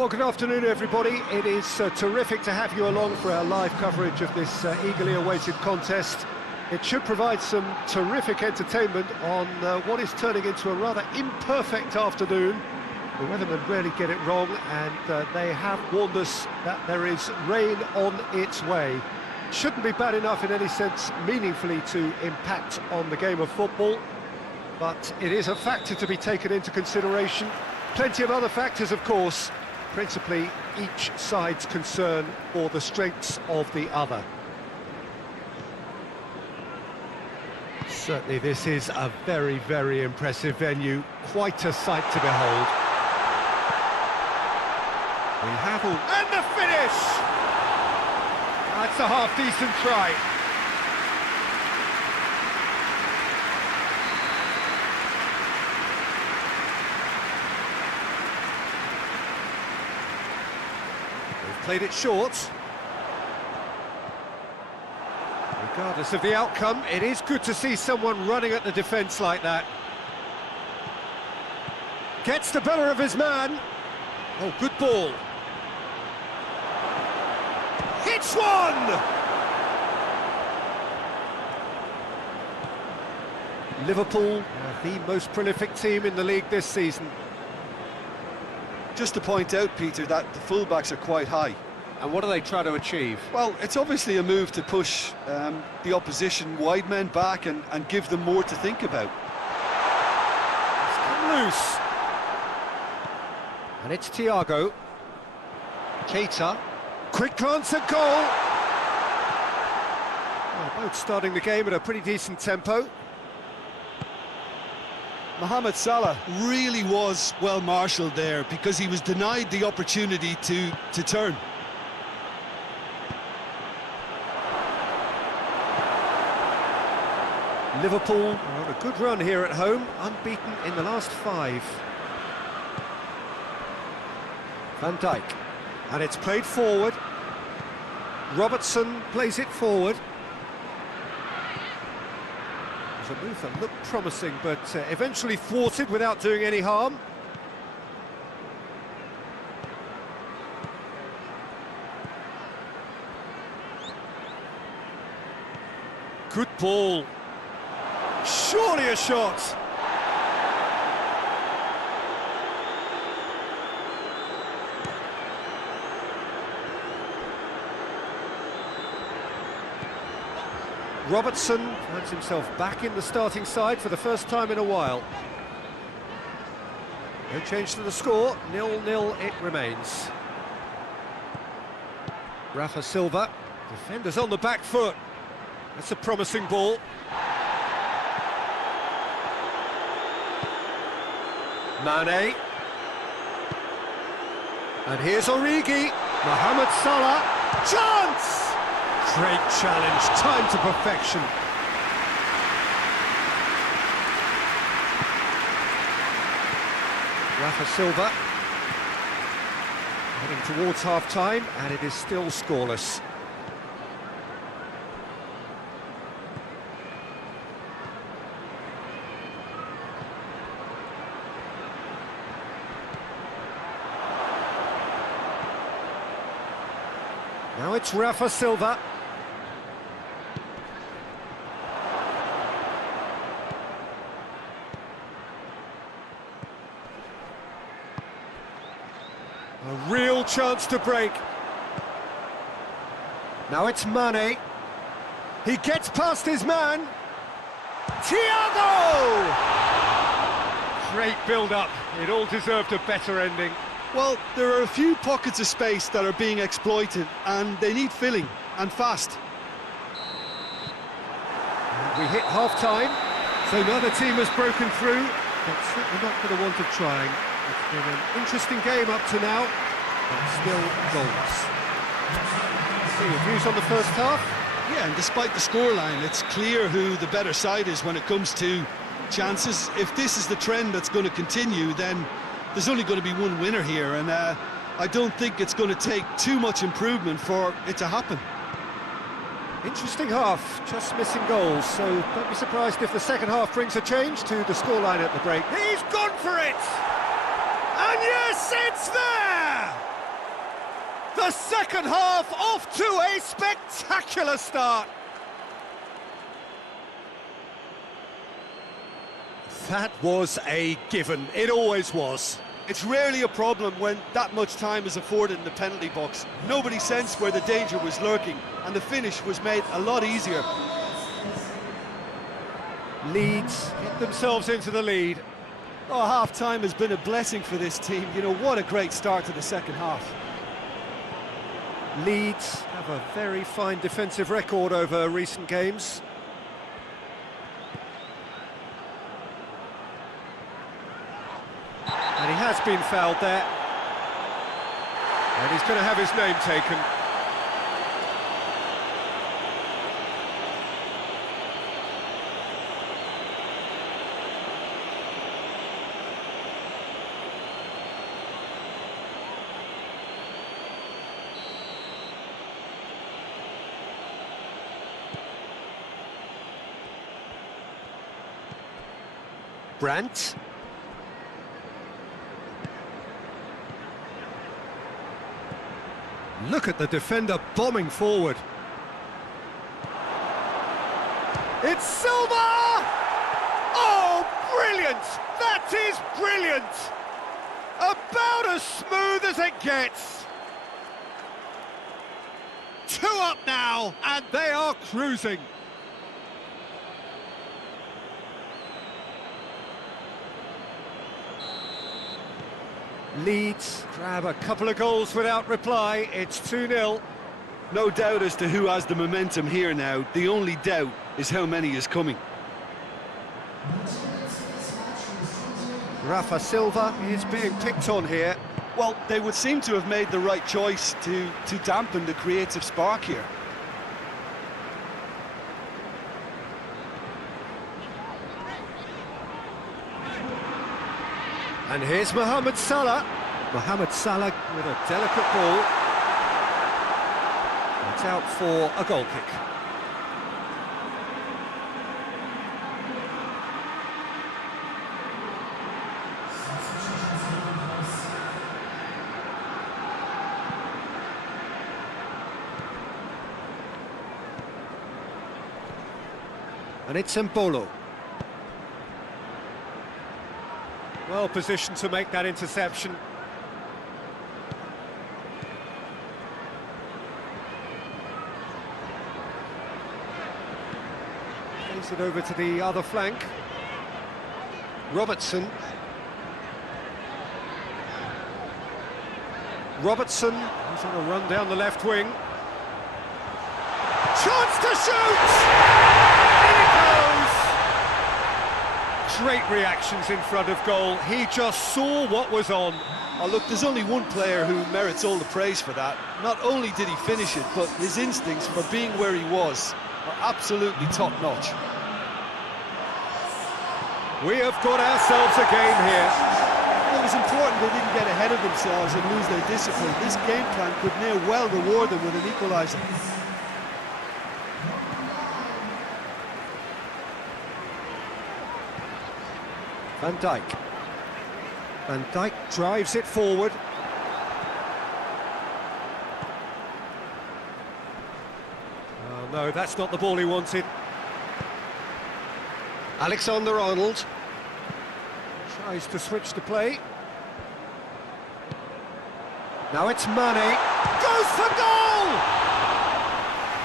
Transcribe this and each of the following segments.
Well, good afternoon, everybody. It is terrific to have you along for our live coverage of this eagerly awaited contest. It should provide some terrific entertainment on what is turning into a rather imperfect afternoon. The weathermen rarely get it wrong, and they have warned us that there is rain on its way. Shouldn't be bad enough in any sense meaningfully to impact on the game of football, but it is a factor to be taken into consideration. Plenty of other factors, of course, principally each side's concern for the strengths of the other. Certainly this is a very, very impressive venue, quite a sight to behold. We have all... And the finish! That's a half-decent try. Played it short. Regardless of the outcome, it is good to see someone running at the defence like that. Gets the better of his man. Oh, good ball. Hits one! Liverpool are the most prolific team in the league this season. Just to point out, Peter, that the fullbacks are quite high. And what do they try to achieve? Well, it's obviously a move to push the opposition wide men back and give them more to think about. It's come loose. And it's Thiago. Keita. Quick glance at goal. Well, both starting the game at a pretty decent tempo. Mohamed Salah really was well marshalled there because he was denied the opportunity to turn. Liverpool are on a good run here at home, unbeaten in the last 5. Van Dijk, and it's played forward. Robertson plays it forward. A move that looked promising, but eventually thwarted without doing any harm. Good ball. Surely a shot. Robertson finds himself back in the starting side for the first time in a while. No change to the score, 0-0 it remains. Rafa Silva, defenders on the back foot. That's a promising ball. Mane. And here's Origi. Mohamed Salah. Chance! Great challenge, time to perfection. Rafa Silva heading towards half-time, and it is still scoreless. Now it's Rafa Silva. A real chance to break. Now it's Mane. He gets past his man. Thiago! Great build-up. It all deserved a better ending. Well, there are a few pockets of space that are being exploited, and they need filling, and fast. We hit half-time, so neither team has broken through, but certainly not for the want of trying. It's been an interesting game up to now, but still goals. So your views on the first half? Yeah, and despite the scoreline, it's clear who the better side is when it comes to chances. If this is the trend that's going to continue, then there's only going to be one winner here, and I don't think it's going to take too much improvement for it to happen. Interesting half, just missing goals, so don't be surprised if the second half brings a change to the scoreline at the break. He's gone for it! And yes, it's there! The second half off to a spectacular start. That was a given. It always was. It's rarely a problem when that much time is afforded in the penalty box. Nobody sensed where the danger was lurking, and the finish was made a lot easier. Leeds get themselves into the lead. Oh, half-time has been a blessing for this team. You know, what a great start to the second half. Leeds have a very fine defensive record over recent games. And he has been fouled there. And he's going to have his name taken. Brandt. Look at the defender bombing forward. It's Silva! Oh, brilliant! That is brilliant! About as smooth as it gets. 2 up now, and they are cruising. Leeds grab a couple of goals without reply. It's 2-0. No doubt as to who has the momentum here now. The only doubt is how many is coming. Rafa Silva is being picked on here. Well, they would seem to have made the right choice to dampen the creative spark here. And here's Mohamed Salah. Mohamed Salah with a delicate ball. It's out for a goal kick. And it's Mbolo. Well positioned to make that interception. Plays it over to the other flank. Robertson. Robertson, he's on a run down the left wing. Chance to shoot! Great reactions in front of goal. He just saw what was on. Oh, look, there's only one player who merits all the praise for that. Not only did he finish it, but his instincts for being where he was are absolutely top-notch. We have got ourselves a game here. It was important they didn't get ahead of themselves and lose their discipline. This game plan could now well reward them with an equaliser. Van Dijk. Van Dijk drives it forward. Oh no, that's not the ball he wanted. Alexander-Arnold tries to switch the play. Now it's Mane. Goes for goal!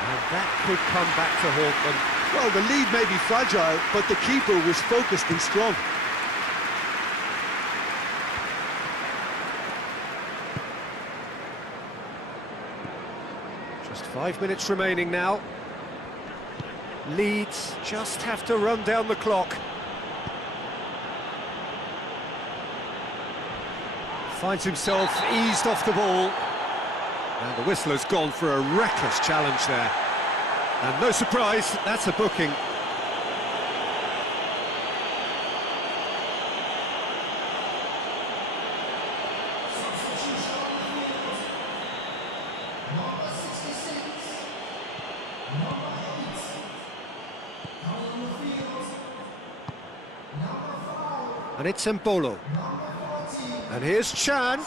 And that could come back to haunt them. Well, the lead may be fragile, but the keeper was focused and strong. Just 5 minutes remaining now. Leeds just have to run down the clock. Finds himself eased off the ball. And the whistle has gone for a reckless challenge there. And no surprise, that's a booking. And it's Mbolo. And here's Chan.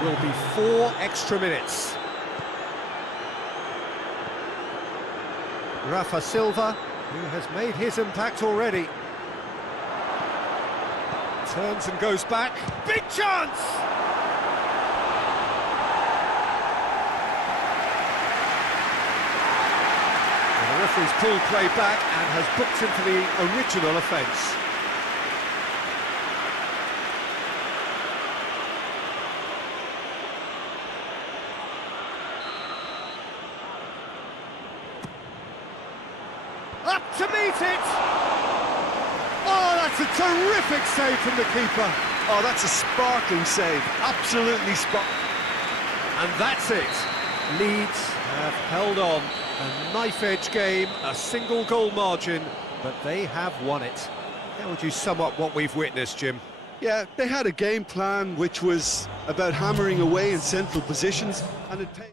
There will be 4 extra minutes. Rafa Silva, who has made his impact already. Turns and goes back. Big chance! And the referee's pulled play back and has booked him for the original offence. Up to meet it! Oh, that's a terrific save from the keeper. Oh, that's a sparkling save, absolutely sparkling. And that's it. Leeds have held on. A knife-edge game, a single goal margin, but they have won it. How would you sum up what we've witnessed, Jim? Yeah, they had a game plan which was about hammering away in central positions, and it paid.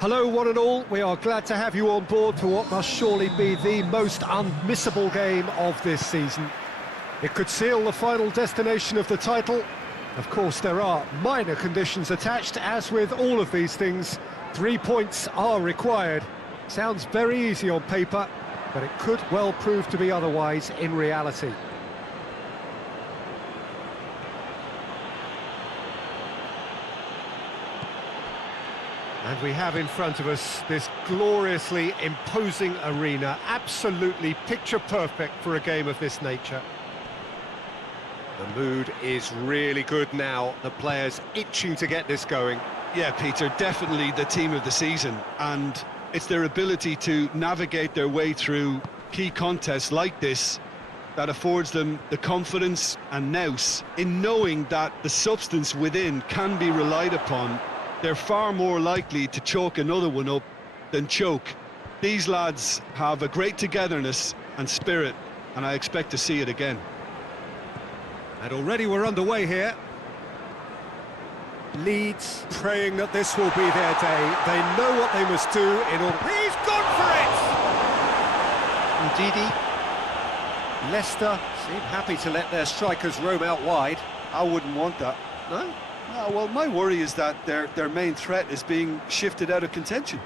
Hello one and all, we are glad to have you on board for what must surely be the most unmissable game of this season. It could seal the final destination of the title. Of course there are minor conditions attached, as with all of these things. 3 points are required. Sounds very easy on paper, but it could well prove to be otherwise in reality. And we have in front of us this gloriously imposing arena, absolutely picture perfect for a game of this nature. The mood is really good now, the players itching to get this going. Yeah, Peter, definitely the team of the season, and it's their ability to navigate their way through key contests like this that affords them the confidence and nous in knowing that the substance within can be relied upon. They're far more likely to choke another one up than choke. These lads have a great togetherness and spirit, and I expect to see it again. And already we're underway here. Leeds praying that this will be their day. They know what they must do in order... He's gone for it! Ndidi. Leicester seem happy to let their strikers roam out wide. I wouldn't want that. No? No, well, my worry is that their main threat is being shifted out of contention.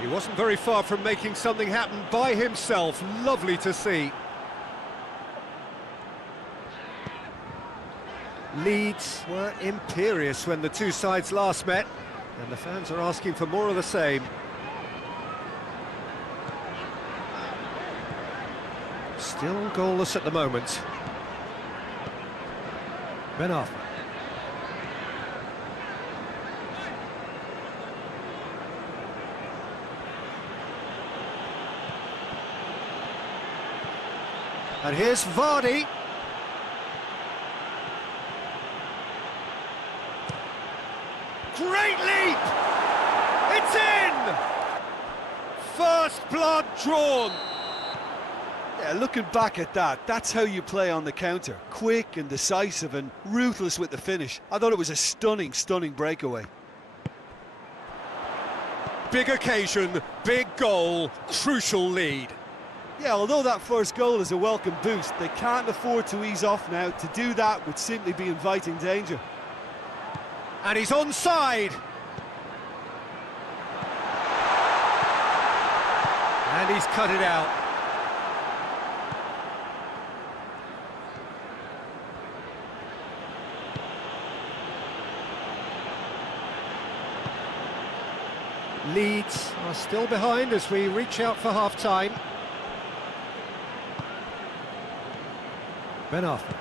He wasn't very far from making something happen by himself. Lovely to see. Leeds were imperious when the two sides last met, and the fans are asking for more of the same. Still goalless at the moment. Ben Arthur. And here's Vardy. great leap! It's in! First blood drawn. Yeah, looking back at that, that's how you play on the counter. Quick and decisive and ruthless with the finish. I thought it was a stunning, stunning breakaway. Big occasion, big goal, crucial lead. Yeah, although that first goal is a welcome boost, they can't afford to ease off now. To do that would simply be inviting danger. And he's onside. And he's cut it out. Leeds are still behind as we reach out for half-time. Ben Arthur.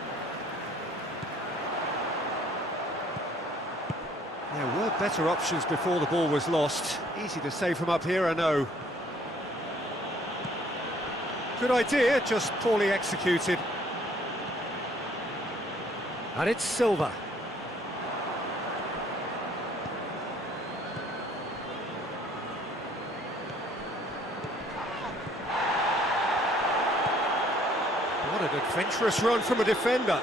There were better options before the ball was lost. Easy to save from up here, I know. Good idea, just poorly executed. And it's Silva. What an adventurous run from a defender.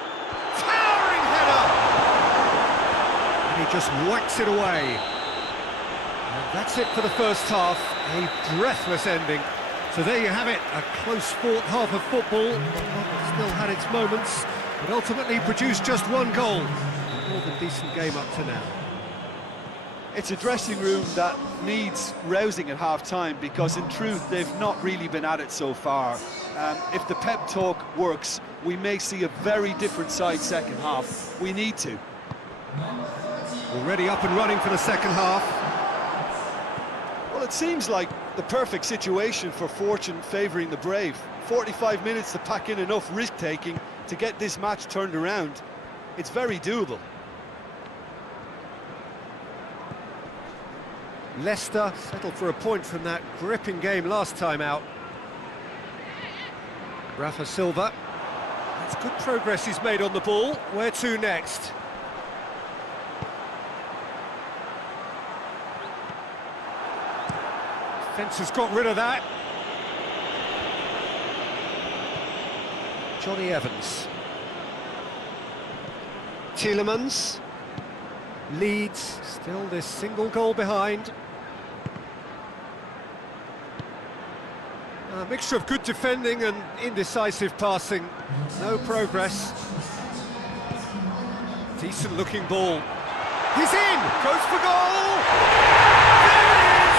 Towering header! And he just whacks it away. And that's it for the first half. A breathless ending. So there you have it, a close-fought half of football. Still had its moments, but ultimately produced just one goal. A more than decent game up to now. It's a dressing room that needs rousing at half-time because in truth they've not really been at it so far. If the pep talk works, we may see a very different side second half. We need to. Already up and running for the second half. Well, it seems like the perfect situation for fortune favouring the brave. 45 minutes to pack in enough risk-taking to get this match turned around. It's very doable. Leicester settled for a point from that gripping game last time out. Rafa Silva. That's good progress he's made on the ball. Where to next? Defence has got rid of that. Johnny Evans. Tielemans. Leeds, still this single goal behind. A mixture of good defending and indecisive passing. No progress. Decent looking ball. He's in! Goes for goal! There it is!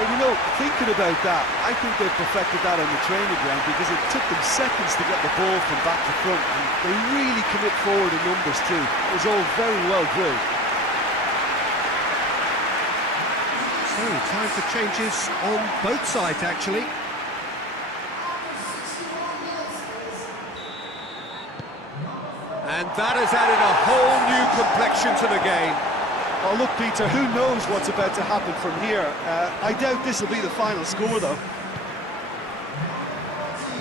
Well, you know, thinking about that, I think they've perfected that on the training ground because it took them seconds to get the ball from back to front, and they really commit forward in numbers too. It was all very well drilled. So, time for changes on both sides, actually. And that has added a whole new complexion to the game. Oh, look, Peter, who knows what's about to happen from here? I doubt this will be the final score, though.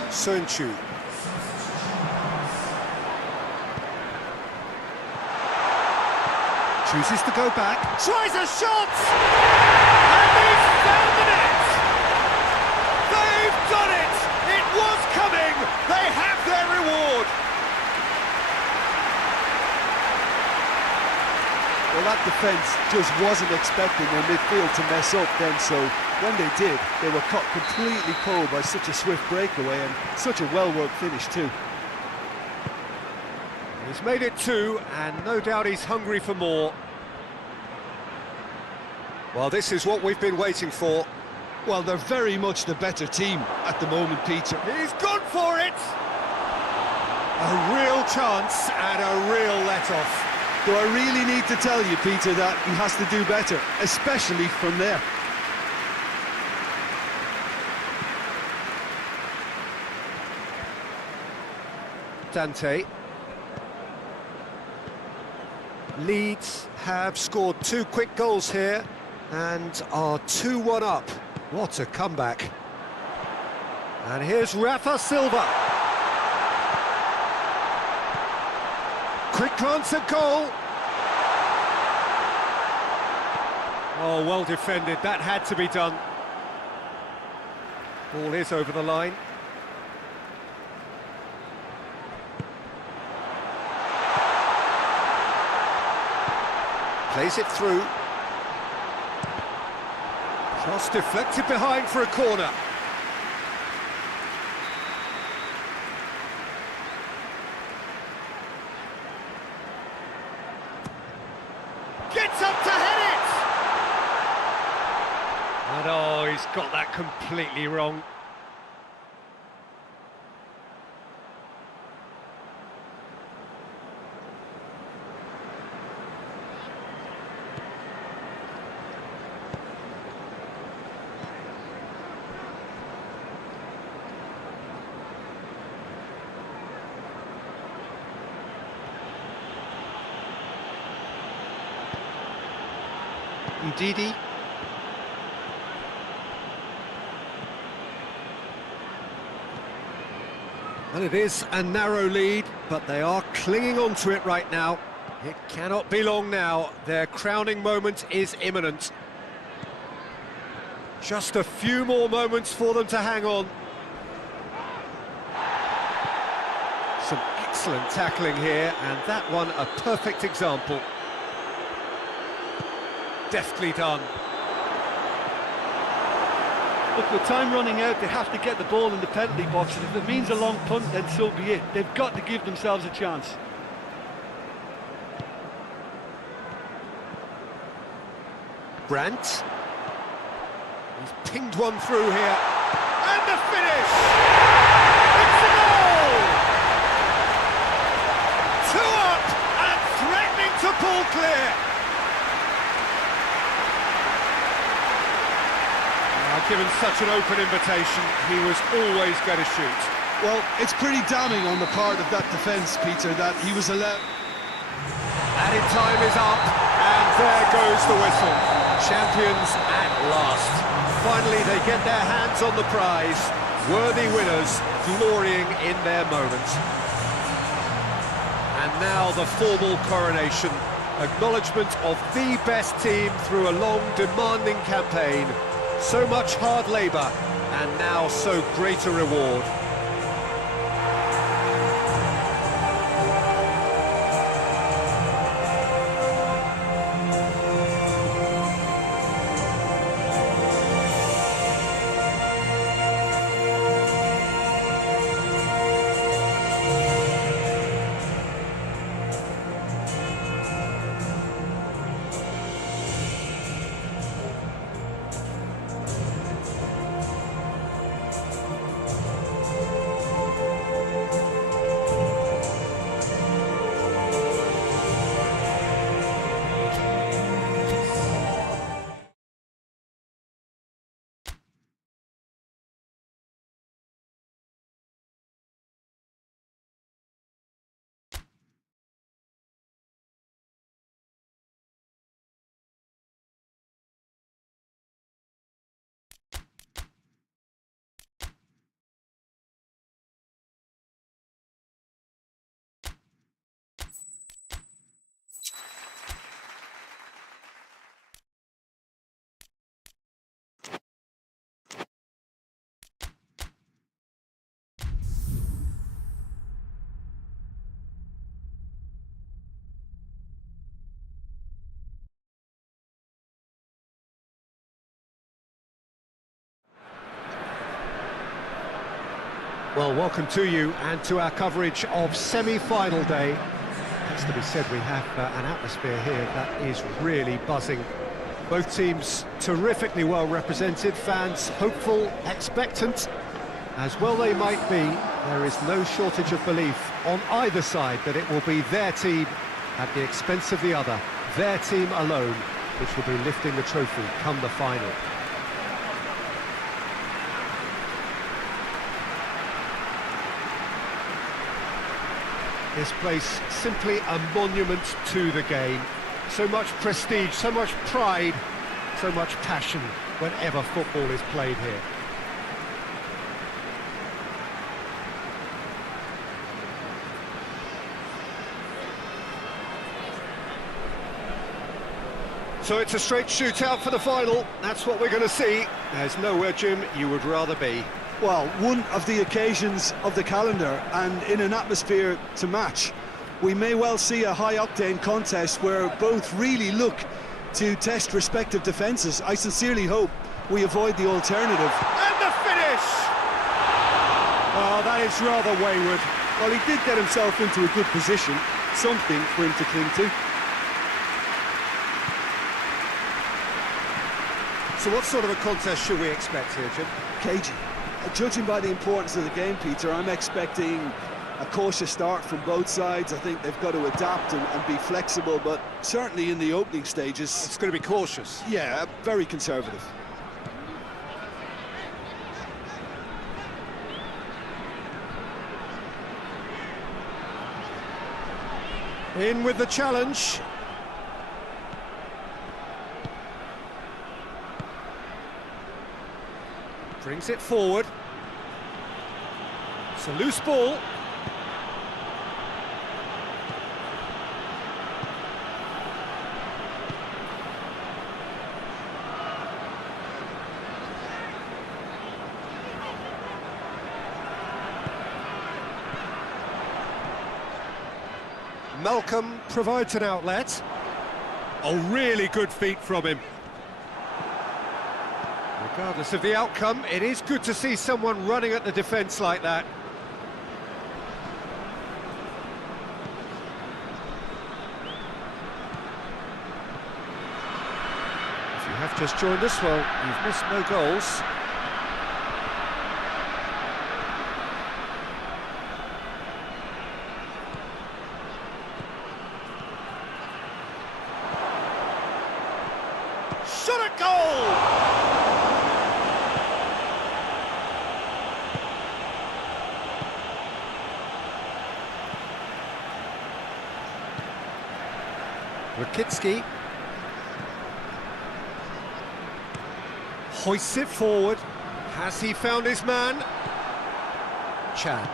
Sunchu. Chooses to go back. Tries a shot! And he's found the net! They've done it! It was coming! They have their reward! Well, that defence just wasn't expecting their midfield to mess up then, so when they did, they were caught completely cold by such a swift breakaway and such a well-worked finish too. He's made it 2, and no doubt he's hungry for more. Well, this is what we've been waiting for. Well, they're very much the better team at the moment, Peter. He's gone for it! A real chance and a real let-off. Do I really need to tell you, Peter, that he has to do better, especially from there? Dante. Leeds have scored 2 quick goals here and are 2-1 up. What a comeback. And here's Rafa Silva. Quick glance at goal. Oh, well defended. That had to be done. Ball is over the line. Plays it through. Cross deflected behind for a corner. Gets up to head it! And oh, he's got that completely wrong. Ndidi. Well, it is a narrow lead, but they are clinging on to it right now. It cannot be long now. Their crowning moment is imminent. Just a few more moments for them to hang on. Some excellent tackling here, and that one a perfect example. Deftly done. Look, with time running out, they have to get the ball in the penalty box, and if it means a long punt, then so be it. They've got to give themselves a chance. Brandt. He's pinged one through here. And the finish! It's a goal! 2 up and threatening to pull clear. Given such an open invitation, he was always going to shoot. Well, it's pretty damning on the part of that defence, Peter, that he was allowed... Added time is up, and there goes the whistle. Champions at last. Finally, they get their hands on the prize. Worthy winners, glorying in their moment. And now the formal coronation. Acknowledgement of the best team through a long, demanding campaign. So much hard labour, and now so great a reward. Well, welcome to you and to our coverage of semi-final day. Has to be said, we have an atmosphere here that is really buzzing. Both teams terrifically well represented, fans hopeful, expectant. As well they might be, there is no shortage of belief on either side that it will be their team at the expense of the other, their team alone, which will be lifting the trophy come the final. This place simply a monument to the game. So much prestige, so much pride, so much passion whenever football is played here. So it's a straight shootout for the final. That's what we're going to see. There's nowhere, Jim, you would rather be. Well, one of the occasions of the calendar, and in an atmosphere to match. We may well see a high-octane contest where both really look to test respective defences. I sincerely hope we avoid the alternative. And the finish! Oh, that is rather wayward. Well, he did get himself into a good position, something for him to cling to. So what sort of a contest should we expect here, Jim? Cagey. Judging by the importance of the game, Peter, I'm expecting a cautious start from both sides. I think they've got to adapt and be flexible, but certainly in the opening stages... It's going to be cautious. Yeah, very conservative. In with the challenge. Brings it forward. It's a loose ball. Malcolm provides an outlet. Oh, really good feet from him. Regardless of the outcome, it is good to see someone running at the defence like that. If you have just joined us, well, you've missed no goals. Shot at goal! Rakitsky hoists it forward. Has he found his man? Chan.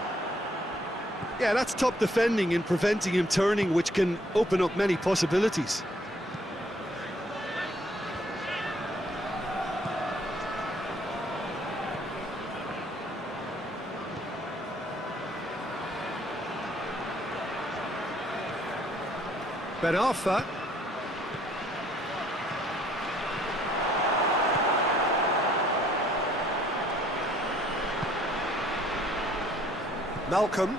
Yeah, that's top defending in preventing him turning, which can open up many possibilities. Ben Arfa. Malcolm.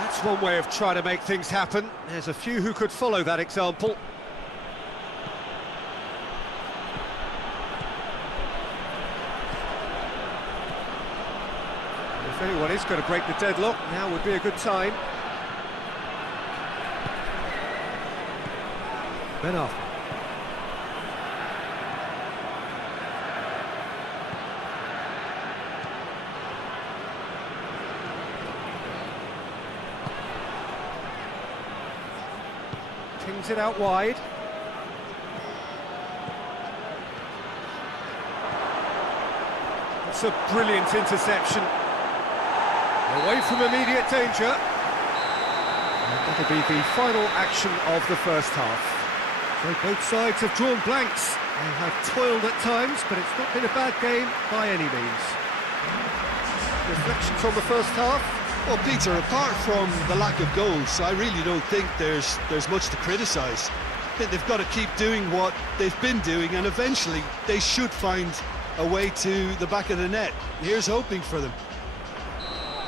That's one way of trying to make things happen. There's a few who could follow that example. If anyone is going to break the deadlock, now would be a good time. Ben Arfa. Pings it out wide. That's a brilliant interception. Away from immediate danger. And that'll be the final action of the first half. So both sides have drawn blanks. They have toiled at times, but it's not been a bad game by any means. Reflections on the first half? Well, Peter, apart from the lack of goals, I really don't think there's much to criticise. I think they've got to keep doing what they've been doing, and eventually they should find a way to the back of the net. Here's hoping for them.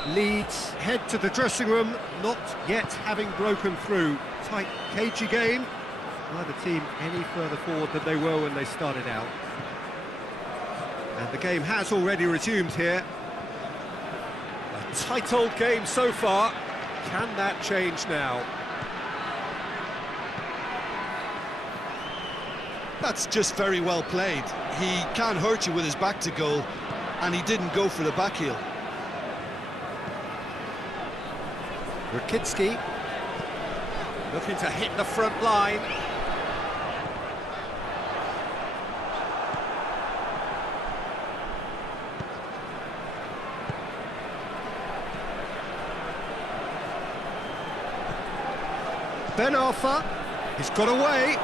Leeds head to the dressing room, not yet having broken through. Tight, cagey game. Neither team any further forward than they were when they started out. And the game has already resumed here. A tight old game so far. Can that change now? That's just very well played. He can't hurt you with his back to goal, and he didn't go for the back heel. Rakitsky looking to hit the front line. Ben Arfa, he's got away,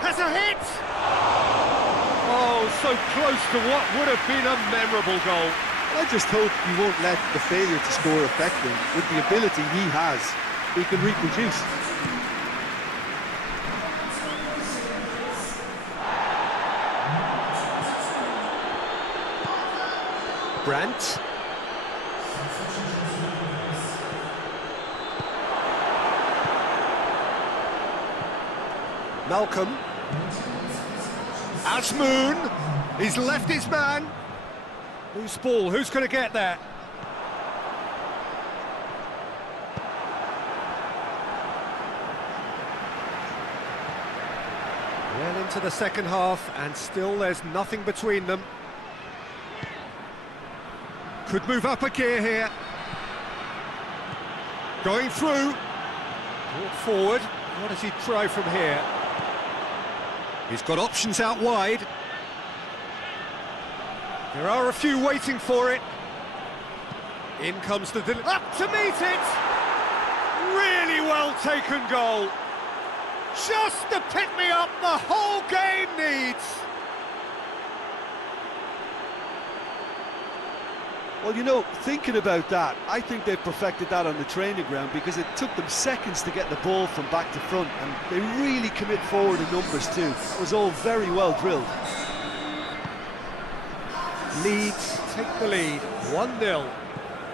has a hit! Oh, so close to what would have been a memorable goal. I just hope he won't let the failure to score affect him. With the ability he has, he can reproduce. Brandt. Malcolm. Asmoon. He's left his man. Loose ball, who's going to get that? Well into the second half, and still there's nothing between them. Could move up a gear here. Going through. Brought forward. What does he try from here? He's got options out wide. There are a few waiting for it. In comes the... Up to meet it! Really well taken goal. Just the pick-me-up the whole game needs. Well, you know, thinking about that, I think they've perfected that on the training ground because it took them seconds to get the ball from back to front, and they really commit forward in numbers too. It was all very well drilled. Leeds take the lead, 1-0.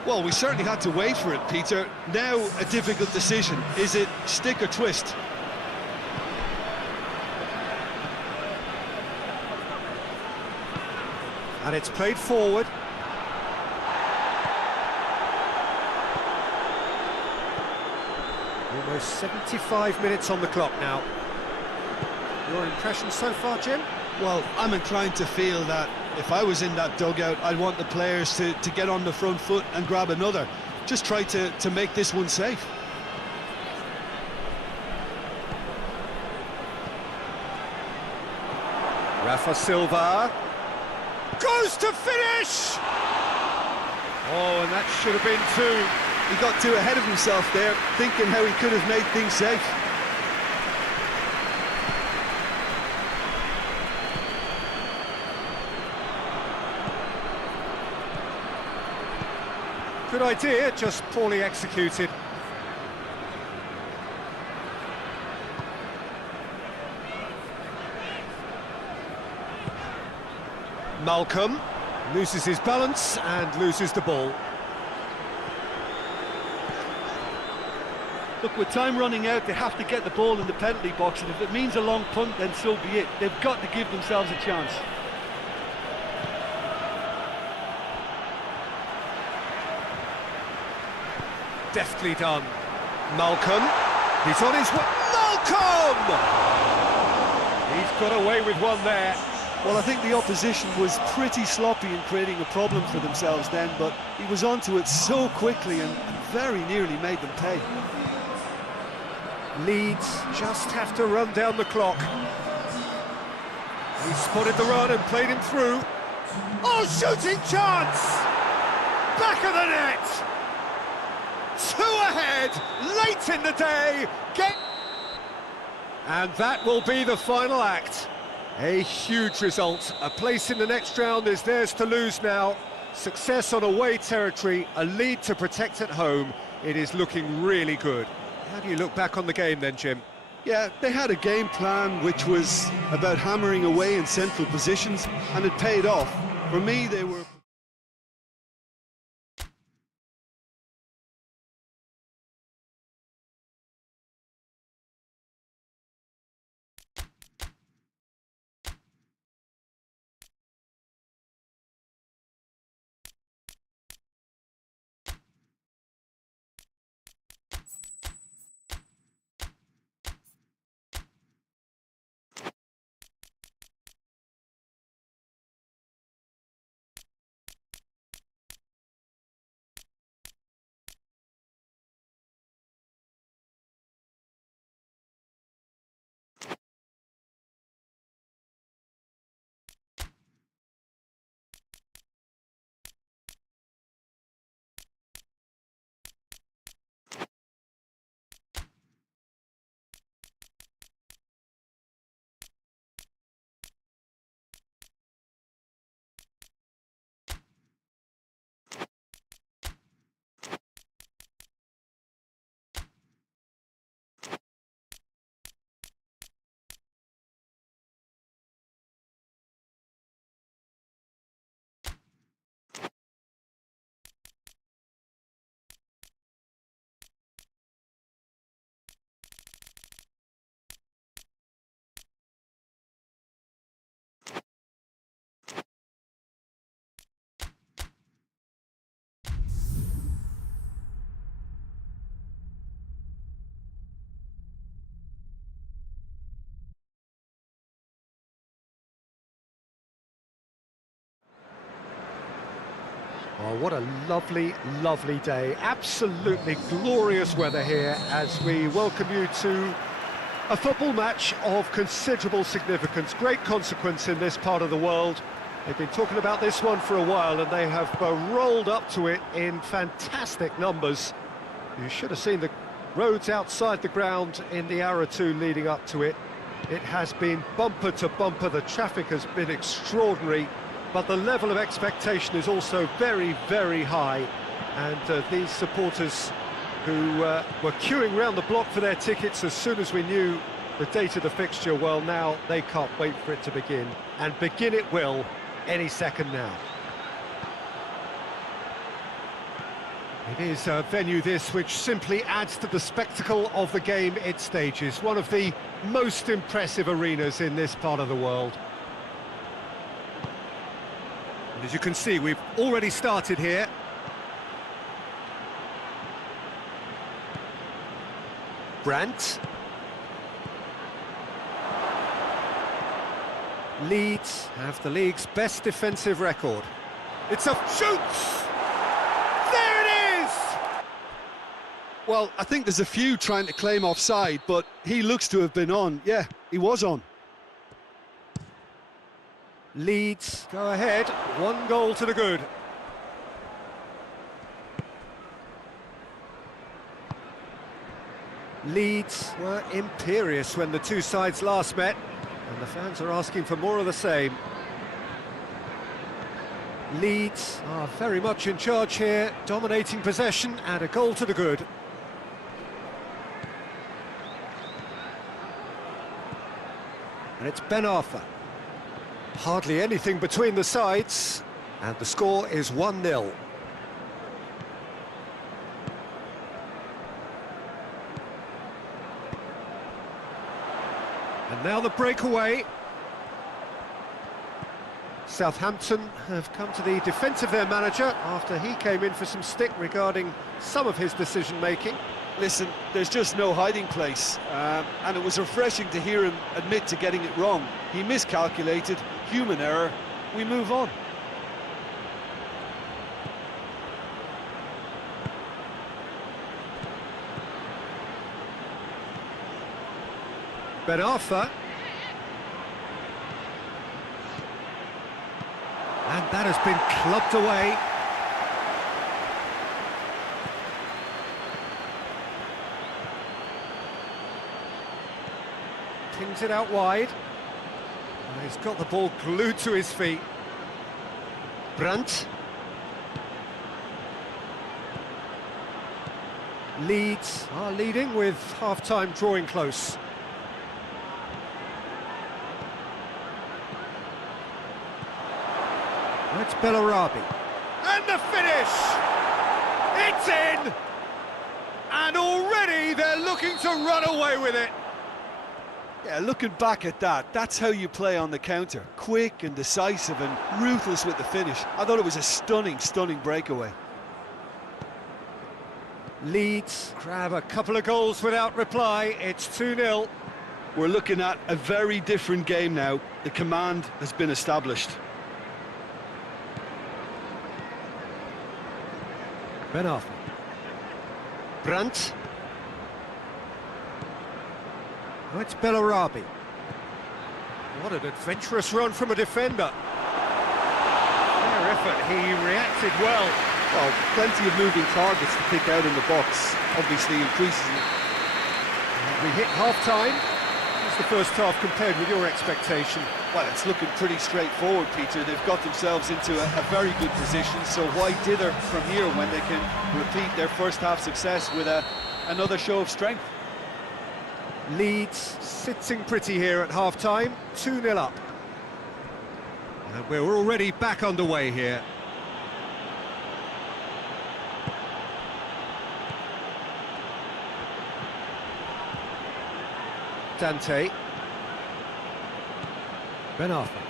Well, we certainly had to wait for it, Peter. Now a difficult decision. Is it stick or twist? And it's played forward. Almost 75 minutes on the clock now. Your impression so far, Jim? Well, I'm inclined to feel that if I was in that dugout, I'd want the players to get on the front foot and grab another. Just try to make this one safe. Rafa Silva goes to finish! Oh, and that should have been two. He got too ahead of himself there, thinking how he could have made things safe. Good idea, just poorly executed. Malcolm loses his balance and loses the ball. Look, with time running out, they have to get the ball in the penalty box, and if it means a long punt, then so be it. They've got to give themselves a chance. Deftly done. Malcolm, he's on his way. Malcolm! He's got away with one there. Well, I think the opposition was pretty sloppy in creating a problem for themselves then, but he was onto it so quickly and very nearly made them pay. Leeds just have to run down the clock. He spotted the run and played him through. Oh, shooting chance! Back of the net! Two ahead, late in the day. And that will be the final act. A huge result. A place in the next round is theirs to lose now. Success on away territory, a lead to protect at home. It is looking really good. How do you look back on the game then, Jim? Yeah, they had a game plan which was about hammering away in central positions, and it paid off. For me, they were... Well, what a lovely, lovely day. Absolutely glorious weather here as we welcome you to a football match of considerable significance, great consequence in this part of the world. They've been talking about this one for a while and they have rolled up to it in fantastic numbers. You should have seen the roads outside the ground in the hour or two leading up to it. It has been bumper to bumper, the traffic has been extraordinary, but the level of expectation is also very, very high. And these supporters who were queuing round the block for their tickets as soon as we knew the date of the fixture, well, now they can't wait for it to begin. And begin it will any second now. It is a venue this which simply adds to the spectacle of the game it stages. One of the most impressive arenas in this part of the world. And as you can see, we've already started here. Brandt. Leeds have the league's best defensive record. It's a shoots! There it is! Well, I think there's a few trying to claim offside, but he looks to have been on. Yeah, he was on. Leeds go ahead, 1 goal to the good. Leeds were imperious when the two sides last met, and the fans are asking for more of the same. Leeds are very much in charge here, dominating possession and a goal to the good. And it's Ben Arthur. Hardly anything between the sides, and the score is 1-0. And now the breakaway. Southampton have come to the defence of their manager after he came in for some stick regarding some of his decision-making. Listen, there's just no hiding place, and it was refreshing to hear him admit to getting it wrong. He miscalculated, human error, we move on. Ben Arthur. And that has been clubbed away. Pings it out wide. And he's got the ball glued to his feet. Brandt. Leeds are leading with half-time drawing close. It's Bellarabi. And the finish! It's in! And already they're looking to run away with it. Yeah, looking back at that, that's how you play on the counter. Quick and decisive and ruthless with the finish. I thought it was a stunning, stunning breakaway. Leeds grab a couple of goals without reply. It's 2-0. We're looking at a very different game now. The command has been established. Ben Arthur. Brandt. Oh, it's Bellarabi. What an adventurous run from a defender. Fair effort, he reacted well. Well, plenty of moving targets to pick out in the box. Obviously increases it. We hit half-time. How's the first half compared with your expectation? Well, it's looking pretty straightforward, Peter. They've got themselves into a very good position, so why dither from here when they can repeat their first half success with another show of strength? Leeds sitting pretty here at half-time, 2-0 up. And we're already back underway here. Dante. Ben Arthur.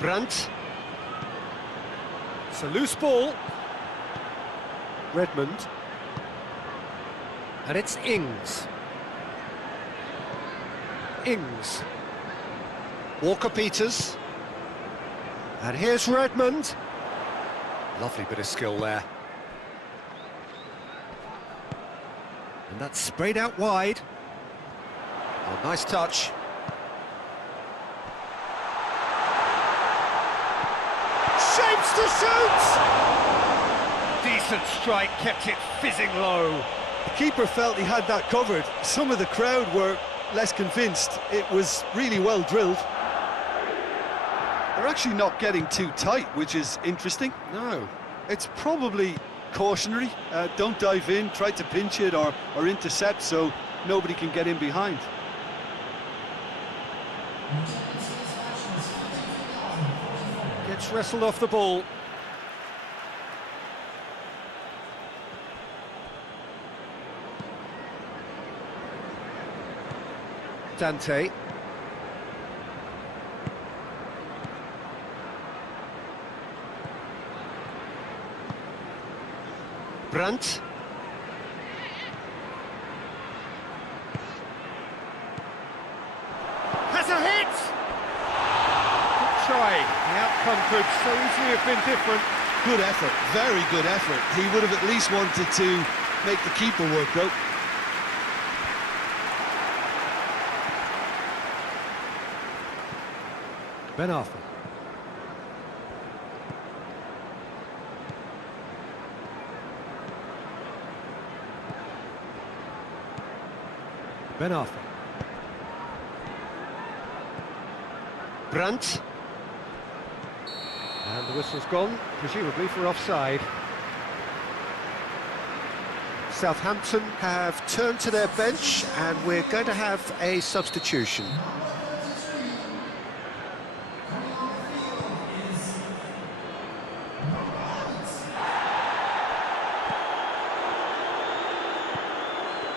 Brandt. It's a loose ball. Redmond. And it's Ings. Ings. Walker-Peters. And here's Redmond. Lovely bit of skill there. And that's sprayed out wide. Oh, nice touch. Shapes to shoot! Decent strike, kept it fizzing low. The keeper felt he had that covered. Some of the crowd were less convinced. It was really well drilled. They're actually not getting too tight, which is interesting. No. It's probably cautionary. Don't dive in, try to pinch it or intercept so nobody can get in behind. Gets wrestled off the ball. Dante. Brandt. Has a hit! Good try. The outcome could so easily have been different. Good effort, very good effort. He would have at least wanted to make the keeper work though. Ben Arthur. Ben Arthur. Brandt. And the whistle's gone, presumably for offside. Southampton have turned to their bench and we're going to have a substitution.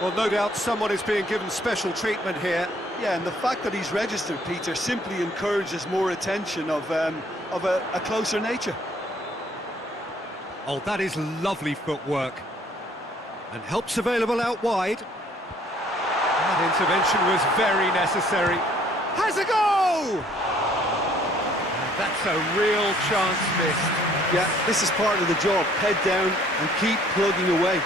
Well, no doubt someone is being given special treatment here. Yeah, and the fact that he's registered, Peter, simply encourages more attention of a closer nature. Oh, that is lovely footwork. And help's available out wide. That intervention was very necessary. Has a go! And that's a real chance missed. Yeah, this is part of the job. Head down and keep plugging away.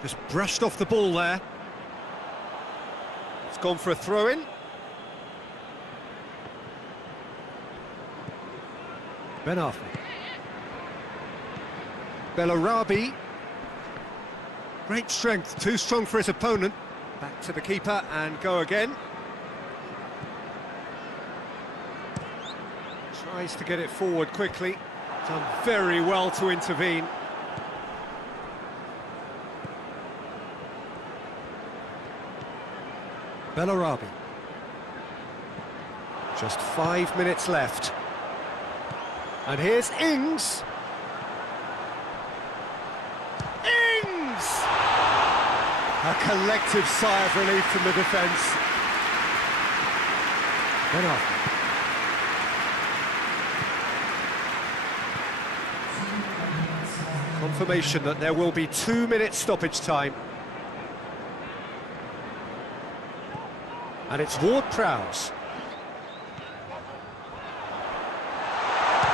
Just brushed off the ball there. It's gone for a throw-in. Ben Arthur. Bellarabi. Great strength, too strong for his opponent. Back to the keeper and go again. Tries to get it forward quickly. Done very well to intervene. Bellarabi. Just 5 minutes left. And here's Ings. Ings! A collective sigh of relief from the defence. Ben Arthur. Confirmation that there will be 2 minutes stoppage time. And it's Ward-Prowse.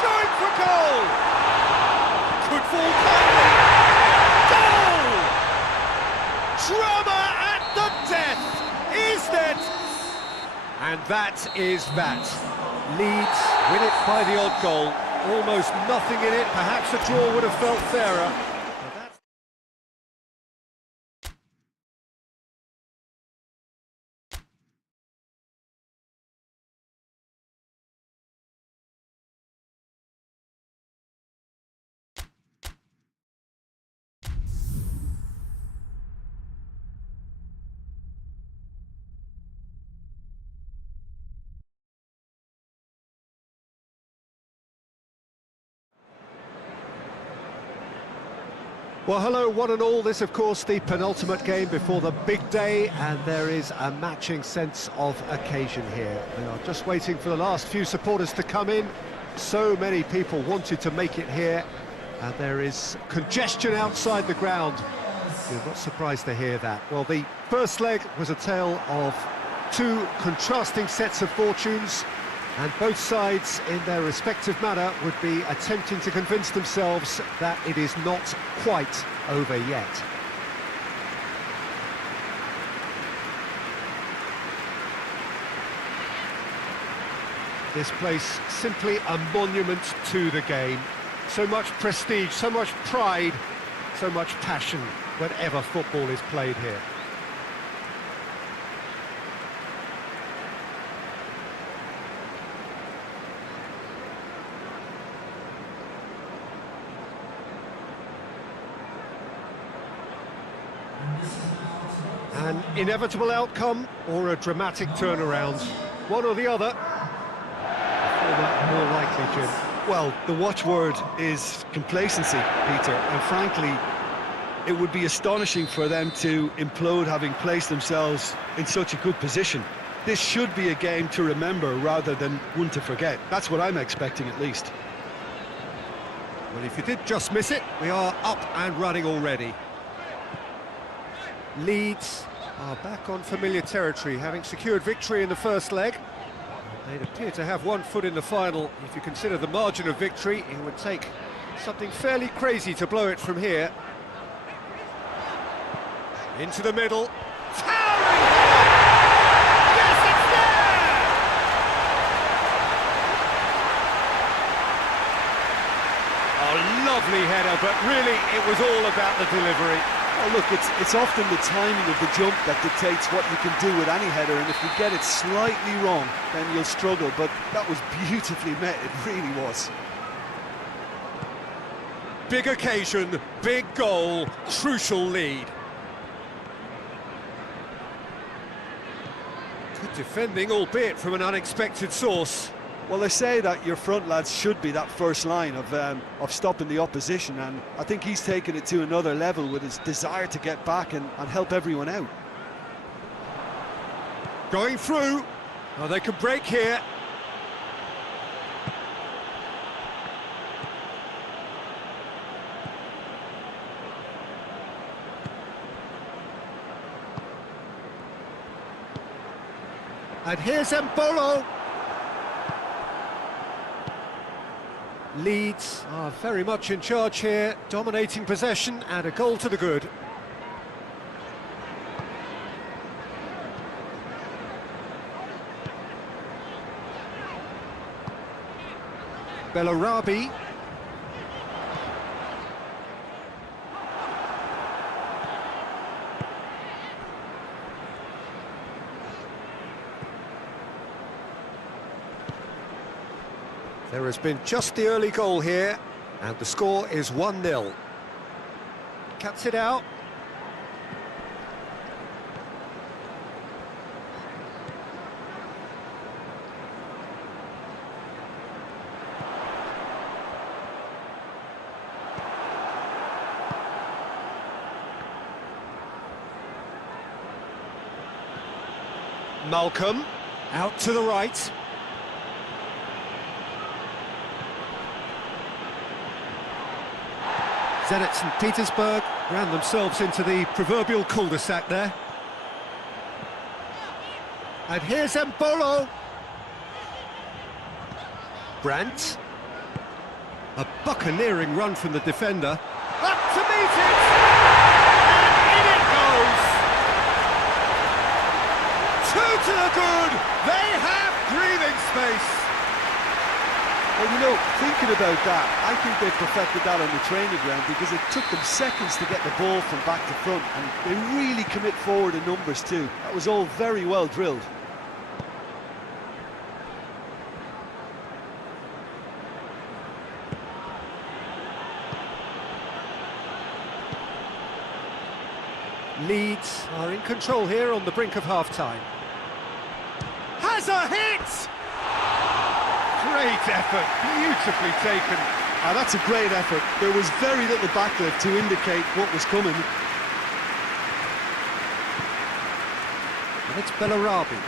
Going for goal! Could fall badly. Goal! Drama at the death! Is that? And that is that. Leeds win it by the odd goal. Almost nothing in it. Perhaps a draw would have felt fairer. Well, hello, one and all. This, of course, the penultimate game before the big day, and there is a matching sense of occasion here. We are just waiting for the last few supporters to come in. So many people wanted to make it here, and there is congestion outside the ground. You're not surprised to hear that. Well, the first leg was a tale of two contrasting sets of fortunes, and both sides, in their respective manner, would be attempting to convince themselves that it is not quite over yet. This place simply a monument to the game. So much prestige, so much pride, so much passion whenever football is played here. An inevitable outcome or a dramatic turnaround? One or the other? More likely, Jim. Well, the watchword is complacency, Peter, and frankly, it would be astonishing for them to implode having placed themselves in such a good position. This should be a game to remember rather than one to forget. That's what I'm expecting, at least. Well, if you did just miss it, we are up and running already. Leeds are back on familiar territory, having secured victory in the first leg. They'd appear to have one foot in the final. If you consider the margin of victory, it would take something fairly crazy to blow it from here. Into the middle. Towering header! Yes, it's there! A lovely header, but really it was all about the delivery. Well, look, it's often the timing of the jump that dictates what you can do with any header, and if you get it slightly wrong, then you'll struggle, but that was beautifully met, it really was. Big occasion, big goal, crucial lead. Good defending, albeit from an unexpected source. Well, they say that your front lads should be that first line of stopping the opposition, and I think he's taken it to another level with his desire to get back and help everyone out. Going through. Oh, they can break here. And here's Mbolo. Leeds are very much in charge here, dominating possession and a goal to the good. Bellarabi. There has been just the early goal here, and the score is 1-0. Cuts it out. Malcolm, out to the right. Zenit St. Petersburg ran themselves into the proverbial cul-de-sac there. And here's Mbolo. Brandt. A buccaneering run from the defender. Up to meet it! And in it goes! Two to the good! They have breathing space! Well, you know, thinking about that, I think they perfected that on the training ground because it took them seconds to get the ball from back to front, and they really commit forward in numbers too. That was all very well drilled. Leeds are in control here on the brink of half-time. Has a hit! Great effort, beautifully taken. That's a great effort. There was very little backlift to indicate what was coming. And it's Bellarabi.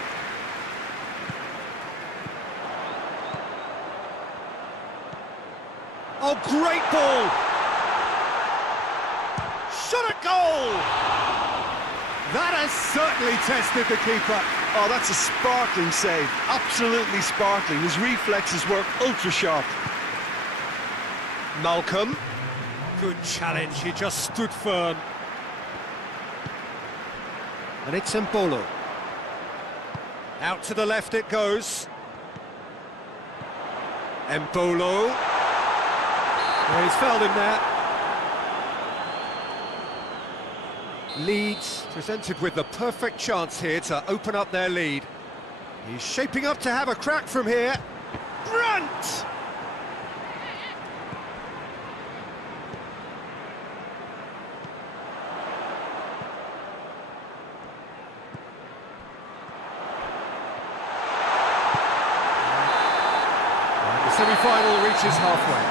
Oh, great ball! shot at goal! That has certainly tested the keeper. Oh, that's a sparkling save, absolutely sparkling. His reflexes work ultra sharp. Malcolm. Good challenge, he just stood firm. And it's Mbolo. Out to the left it goes. Mbolo. Well, he's fouled him there. Leeds presented with the perfect chance here to open up their lead. He's shaping up to have a crack from here. Brunt! Semi-final reaches halfway.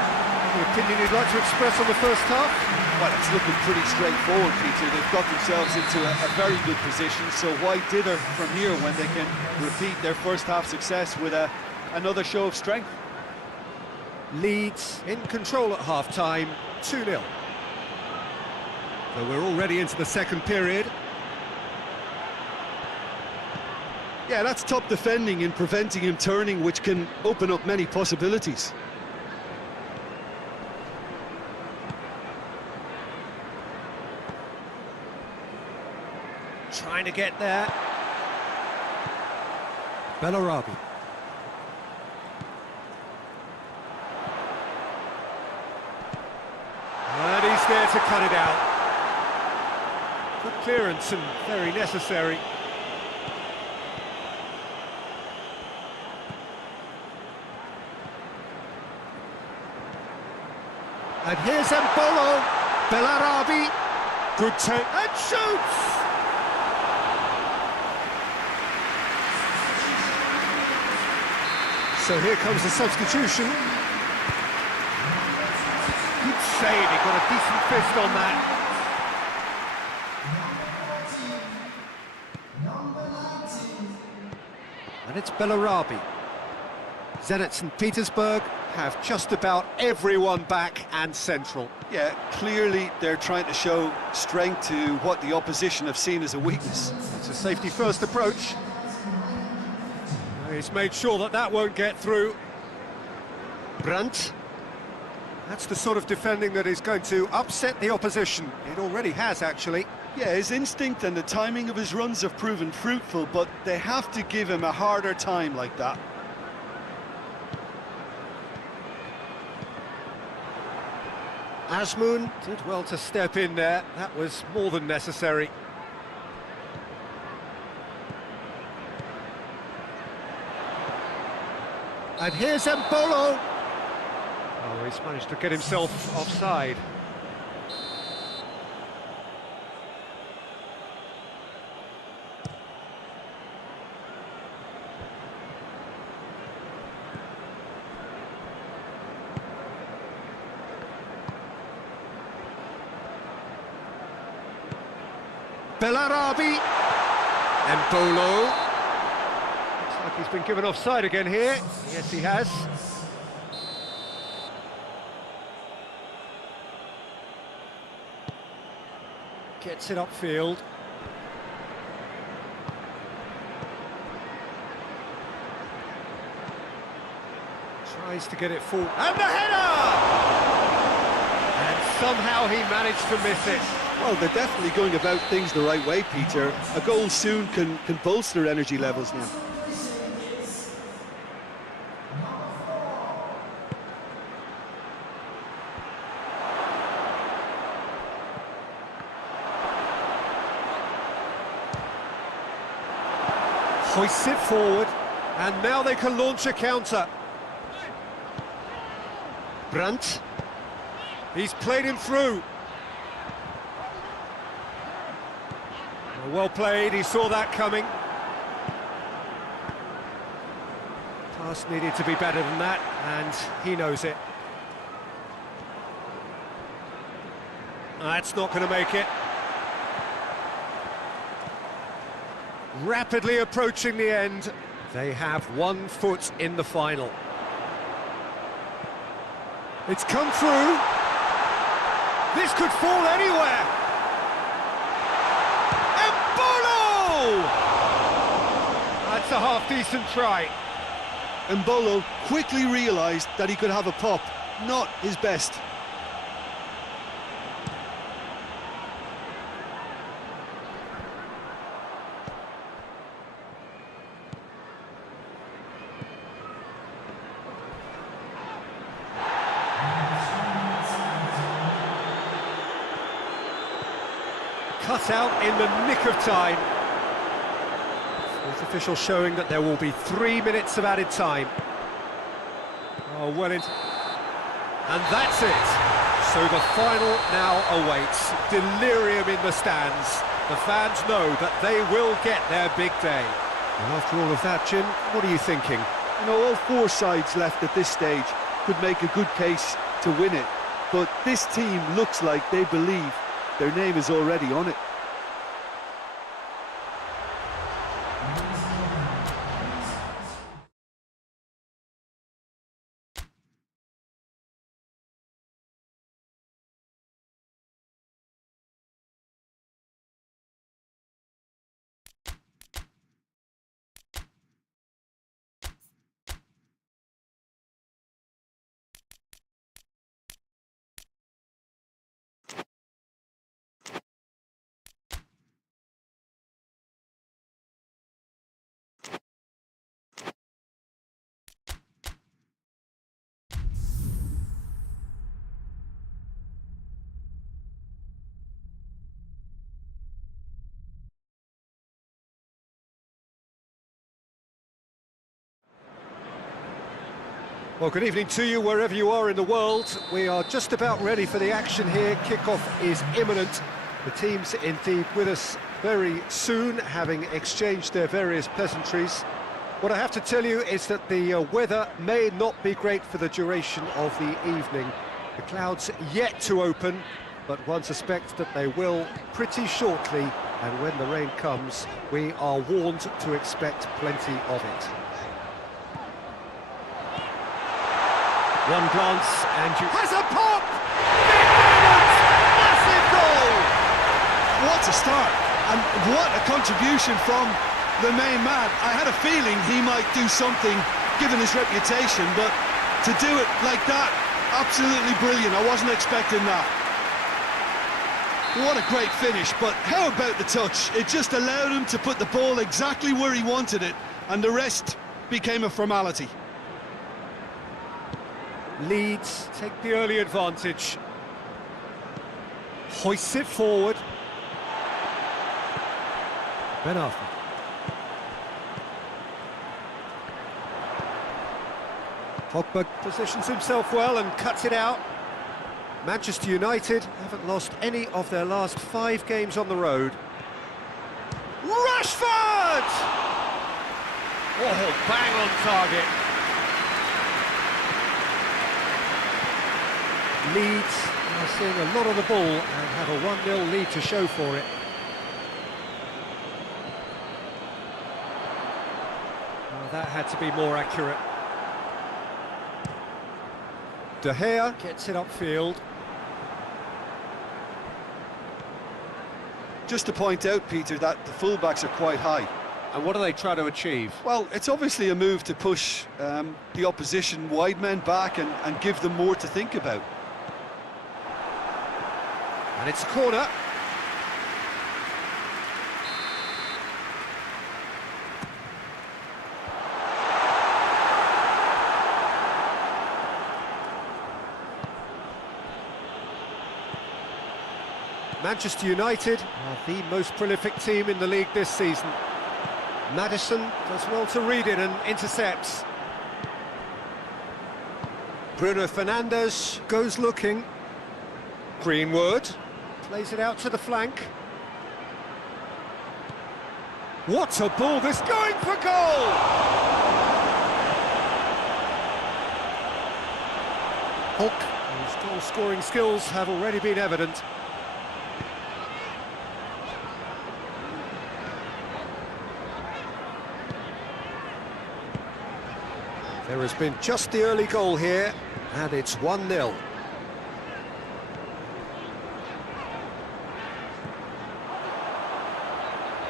The opinion you'd like to express on the first half? Well, it's looking pretty straightforward, Peter. They've got themselves into a very good position, so why dither from here when they can repeat their first half success with another show of strength? Leeds in control at half-time, 2-0. So we're already into the second period. Yeah, that's top defending and preventing him turning, which can open up many possibilities. Trying to get there. Bellarabi. And he's there to cut it out. Good clearance and very necessary. And here's Mbolo. Bellarabi. Good take. And shoots! So here comes the substitution. Good save, he got a decent fist on that. And it's Bellarabi. Zenit St. Petersburg have just about everyone back and central. Yeah, clearly they're trying to show strength to what the opposition have seen as a weakness. It's a safety-first approach. He's made sure that that won't get through. Brandt. That's the sort of defending that is going to upset the opposition. It already has, actually. Yeah, his instinct and the timing of his runs have proven fruitful, but they have to give him a harder time like that. Azmoun did well to step in there. That was more than necessary. And here's Mbolo. Oh, he's managed to get himself offside. Bellarabi. Mbolo. Looks like he's been given offside again here. Yes, he has. Gets it upfield. Tries to get it full. And the header! And somehow he managed to miss it. Well, they're definitely going about things the right way, Peter. A goal soon can bolster energy levels now. Hoists it forward, and now they can launch a counter. Brandt. He's played him through. Well played, he saw that coming. Pass needed to be better than that, and he knows it. That's not going to make it. Rapidly approaching the end. They have 1 foot in the final. It's come through. This could fall anywhere. Oh! That's a half-decent try. Mbolo quickly realised that he could have a pop, not his best. Cut out in the nick of time. Fourth official showing that there will be 3 minutes of added time. Oh, well into... And that's it. So the final now awaits. Delirium in the stands. The fans know that they will get their big day. And after all of that, Jim, what are you thinking? You know, all four sides left at this stage could make a good case to win it. But this team looks like they believe their name is already on it. Well, good evening to you wherever you are in the world. We are just about ready for the action here. Kickoff is imminent. The teams indeed with us very soon, having exchanged their various pleasantries. What I have to tell you is that the weather may not be great for the duration of the evening. The clouds yet to open, but one suspects that they will pretty shortly, and when the rain comes, we are warned to expect plenty of it. One glance and you... Has a pop! Big moment! Massive goal! What a start, and what a contribution from the main man. I had a feeling he might do something, given his reputation, but to do it like that, absolutely brilliant. I wasn't expecting that. What a great finish, but how about the touch? It just allowed him to put the ball exactly where he wanted it, and the rest became a formality. Leeds take the early advantage. Hoists it forward. Ben Arthur. Pogba positions himself well and cuts it out. Manchester United haven't lost any of their last 5 games on the road. Rashford! Oh, bang on target. Leeds are seeing a lot of the ball and have a 1-0 lead to show for it. Well, that had to be more accurate. De Gea gets it upfield. Just to point out, Peter, that the fullbacks are quite high. And what do they try to achieve? Well, it's obviously a move to push the opposition wide men back and give them more to think about. And it's a corner. Manchester United are the most prolific team in the league this season. Maddison does well to read it and intercepts. Bruno Fernandes goes looking. Greenwood plays it out to the flank. What a ball, this going for goal! Hulk, whose goal-scoring skills have already been evident. There has been just the early goal here, and it's 1-0.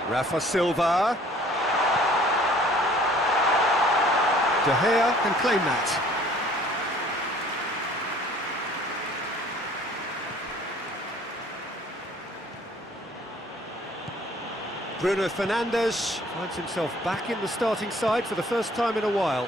Rafa Silva. De Gea can claim that. Bruno Fernandes finds himself back in the starting side for the first time in a while.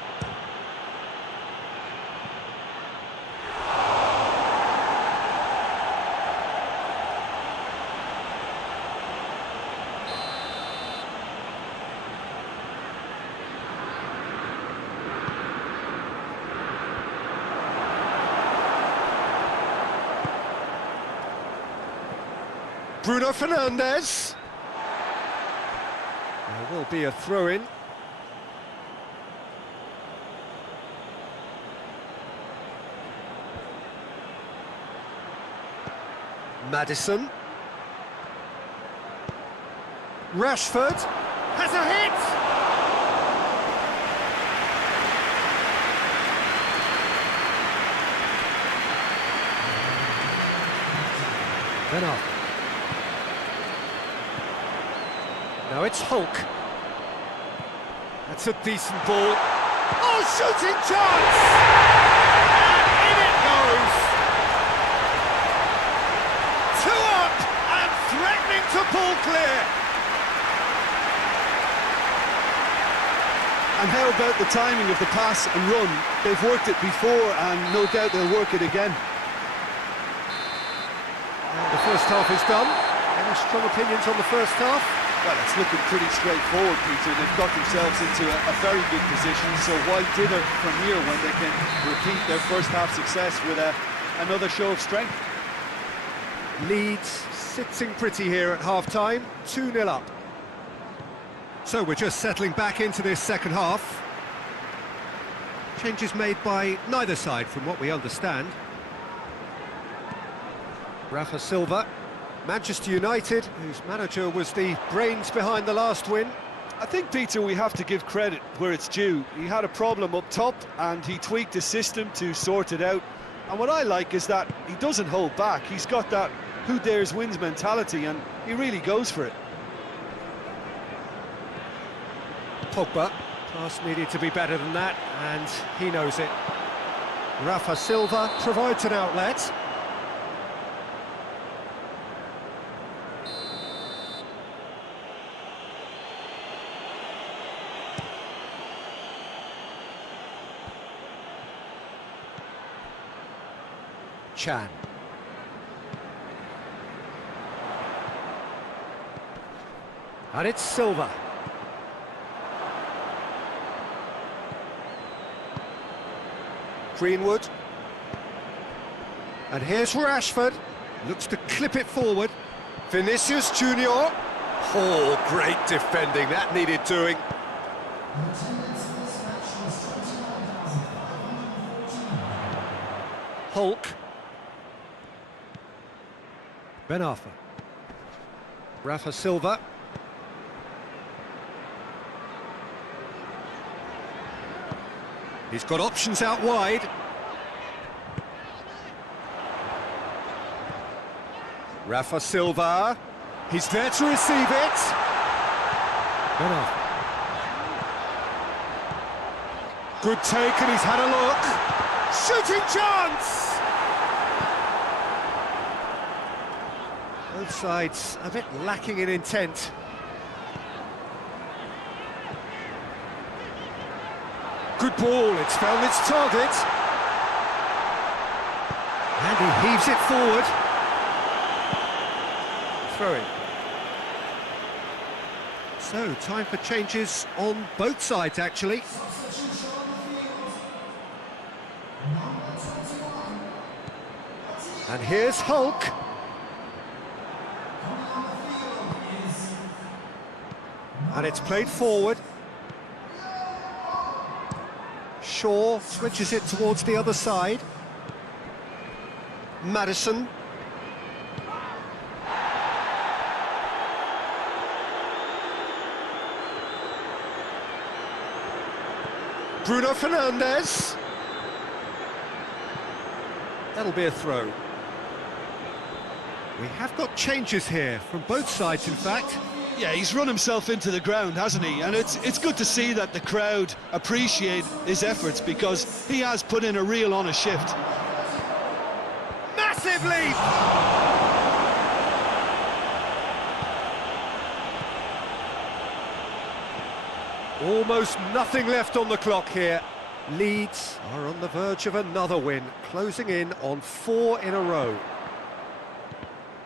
Bruno Fernandes. There will be a throw-in. Maddison. Rashford has a hit! Bernard. Now it's Hulk. That's a decent ball. Oh, shooting chance! And in it goes! 2 up and threatening to pull clear. And how about the timing of the pass and run? They've worked it before and no doubt they'll work it again. And the first half is done. Any strong opinions on the first half? Well, it's looking pretty straightforward, Peter. They've got themselves into a very good position, so why dither from here when they can repeat their first half success with another show of strength? Leeds sitting pretty here at half-time, 2-0 up. So we're just settling back into this second half. Changes made by neither side from what we understand. Rafa Silva. Manchester United, whose manager was the brains behind the last win. I think, Peter, we have to give credit where it's due. He had a problem up top and he tweaked the system to sort it out. And what I like is that he doesn't hold back. He's got that who dares wins mentality and he really goes for it. Pogba, pass needed to be better than that, and he knows it. Rafa Silva provides an outlet. Chan. And it's Silva. Greenwood. And here's Rashford. Looks to clip it forward. Vinicius Junior. Oh, great defending. That needed doing. Hulk. Ben Arfa. Rafa Silva. He's got options out wide. Rafa Silva. He's there to receive it. Ben Arfa. Good take, and he's had a look. Shooting chance! Both sides a bit lacking in intent. Good ball, it's found its target. And he heaves it forward. Throw-in. So, time for changes on both sides, actually. And here's Hulk. And it's played forward. Shaw switches it towards the other side. Maddison. Bruno Fernandes. That'll be a throw. We have got changes here from both sides, in fact. Yeah, he's run himself into the ground, hasn't he? And it's good to see that the crowd appreciate his efforts, because he has put in a real honest shift. Massive leap! Almost nothing left on the clock here. Leeds are on the verge of another win, closing in on 4 in a row.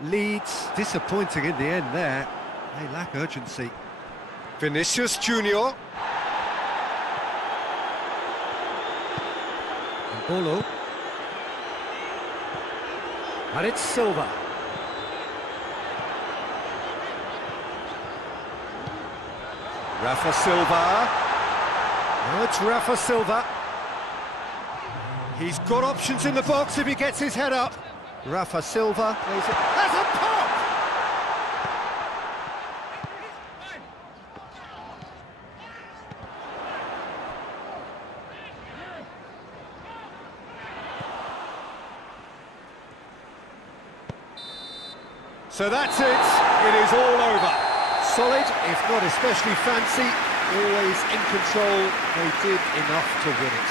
Leeds disappointing in the end there. They lack urgency. Vinicius Junior. Bolo. And it's Silva. Rafa Silva. Now it's Rafa Silva. He's got options in the box if he gets his head up. Rafa Silva plays it. Has a pop! So that's it. It is all over. Solid, if not especially fancy, always in control. They did enough to win it.